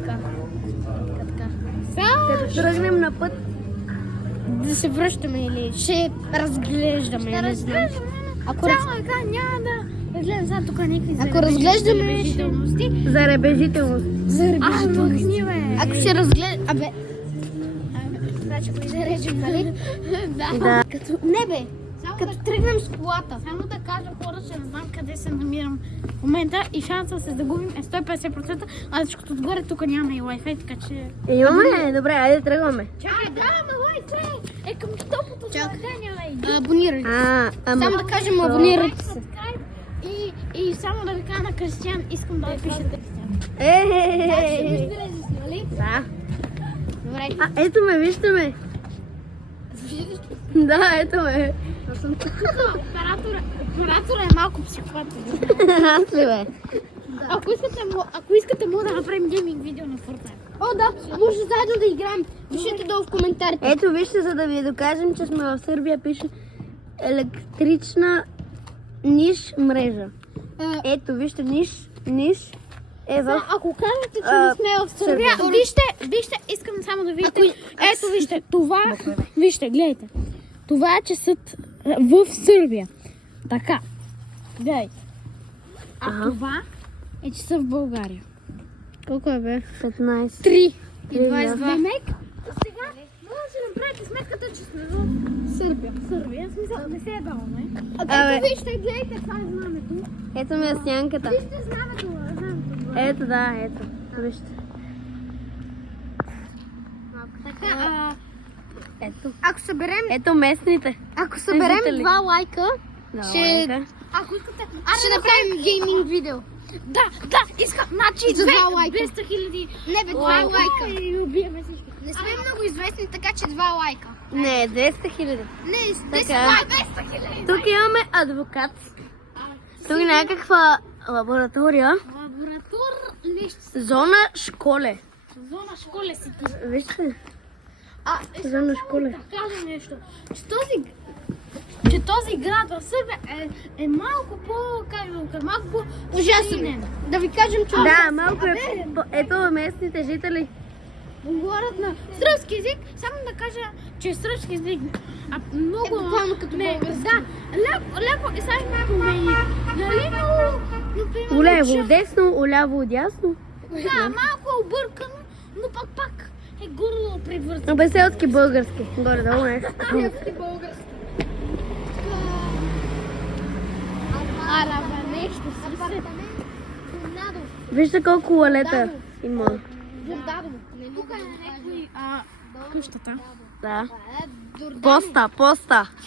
така. Като тръгнем на път, Да се връщаме или ще разглеждаме, не знам. Ако няма да гледам сега тук някакви забележителности. за ребежителност. Ако ще разгледам... Абе... Значи го изрежем, нали? Да. Не бе, като тръгнем с колата. Само да кажа хора, че не знам къде се намирам в момента и шансът се загубим е 150%, а защото отгоре тук няма и Wi-Fi, така че... Имаме? Добре, айде тръгваме. Чакай, да, Wi-Fi! Към топото съдържание, бе! Абонирайте се. Ама... Само да кажем, абонирайте се. И само да ви кажа на Кристиан, искам да пишете. Нали? Да. Добре. Ето ме, вижте ме. Да, ето ме. Оператора е малко психопат. Аз ли бе? Ако искате, мога да направим гейминг видео на Fortnite. О, да, може заедно да играем. Пишете долу в коментарите. Ето вижте, за да ви докажем, че сме в Сърбия, пише електрична ниш мрежа. Ето вижте, ниш е в... Ако кажете, че не сме в Сърбия, вижте, искам само да видите. Ето вижте, това, вижте, гледайте. Това е часът в Сърбия. Така, гледайте. А това е часа в България. Колко е бе? 15. 3 и 22. 22. Сега може да си направите сметката, че сме в Сърбия. Сърбия, в смисъл, не се е бало, не? Ето вижте, гледайте, това е знамето. Ето ми е сянката. Вижте знамето. Ето, да, ето. Вижте. Така, Ето. ако съберем, Ето местните. ако съберем Виждате ли? 2 лайка, ще... Ако искате, ще направим гейминг видео. Да, искам, значи За 2 лайка. 200 хиляди. Не бе, 2 лайка. И убиваме всички. Не сме много известни, така че 2 лайка. Не, 200 хиляди. Не, 10 Така. лайка, 200 хиляди. Тук имаме адвокат. Тук е някаква лаборатория. Лаборатор, нещо. Зона школе. Зона школе си ти. Вижте. Зона школе. Да кажа нещо. Че този град в Сърбия е малко малко по-ужасен. Да ви кажем, че... Да, малко е. Ето местните жители. Говорят на сръбски език, само да кажа, че сръбски език много... буквално като български. Да, леко и сега малко нали, но... Уляво десно, уляво дясно. Да, малко объркано, но пак е горло привързано. Абе селски български. Горе-долу нещо. Селски български. Араба нещо си. Вижте колко лалета има. Тук е някой къщата. Да.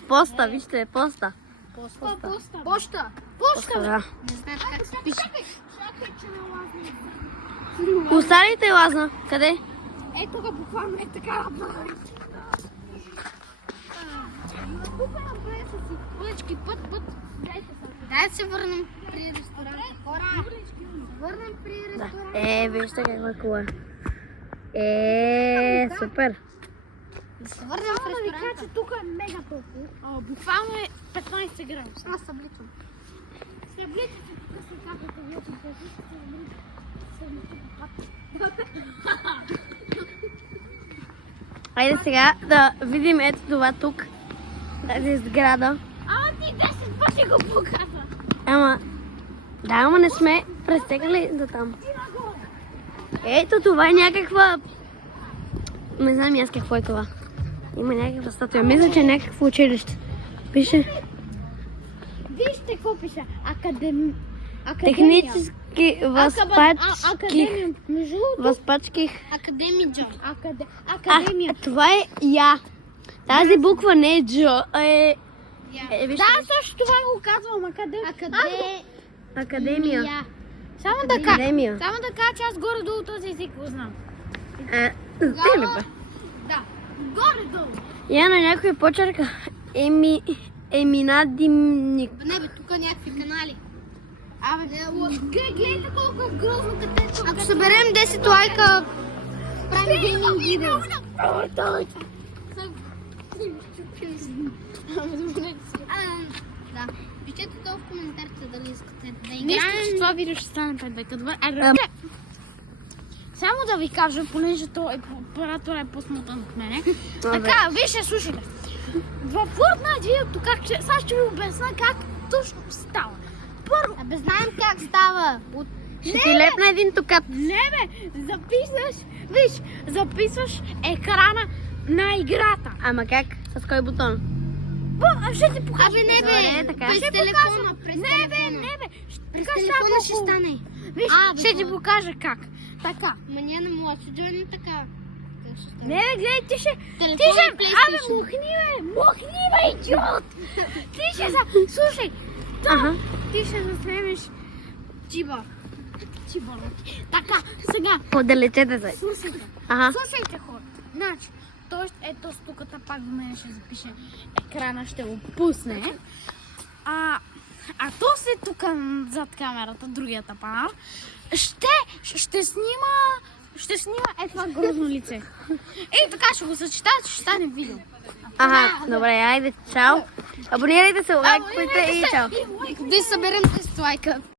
Поста, вижте, поста. Поща. Да. Не знам как се пише. Чакай, че не лазна. Останете лазна. Къде? Ето го буквално е така. Тук е направи са си пъчки, път. Дай да се върнем при ресторанта. Хора, върнем при ресторанта. Вижте каква кола. Супер. Да се върнем в ресторанта. Да ви кажа, че тук е мега топло. Буквално е 15 градуса. Аз събличам. Събличам се, тук си капата вече. Айде сега да видим ето това тук. Тази сграда. Ти 10 пъти го показва. Ама не сме пресекали до там. Ето това е някаква... Не знам аз какво е това. Има някаква статуя. Мисля, че е някакво училище. Пише... Вижте какво пише. Технически възпачки... Академия. Академия. Това е Я. Тази буква не е Джо, вижте. Да, също това го казвам. Академия. Само да кажа, че аз горе-долу този език го знам. Те ли бе? Да, горе-долу. Я на някой почерка. Еминадимник. Не бе, тук някакви канали. Гледайте колко е грозно където. Ако съберем 10 лайка, правим гейминг видео. Да. Пишете това в коментарите дали искате да играем. Нищо, че това видео ще стане 5 века. Добре. само да ви кажа, понеже оператора е по-смутен от мене. Така, вижте, слушайте. В Fortnite видеото как ще... Сега ще ви обясня как точно става. Първо... Абе, знаем как става. Ще ти лепна един токат. Не бе, записваш екрана на играта. Ама как? С кой бутон? Ще ти покажа. Абе, не бе, Добре, така. през Ще телефона, покажа. през Не телефона. бе. През Така телефона ще става стане. Виж, бе, ще ти това. покажа как. Така. Ма ние не мога, ще дойдем така. Как ще стане? Не бе, гледай, ти ще... Телефон Ти ще... и PlayStation. Махни бе, идиот! Ти ще Слушай, Ага. ти ще заснемеш Чибър. Така, сега, Отдалечете се. слушайте. Ага. Слушайте, хора. Значи, той ето с тук пак до мен ще запише екрана, ще го пусне. А то се тук зад камерата, другият апарат, ще снима това грозно лице. И така ще го съчетаят, ще стане видео. Ага, добре, айде, чао. Абонирайте се, лайкайте и чао. Да съберем 10 лайка.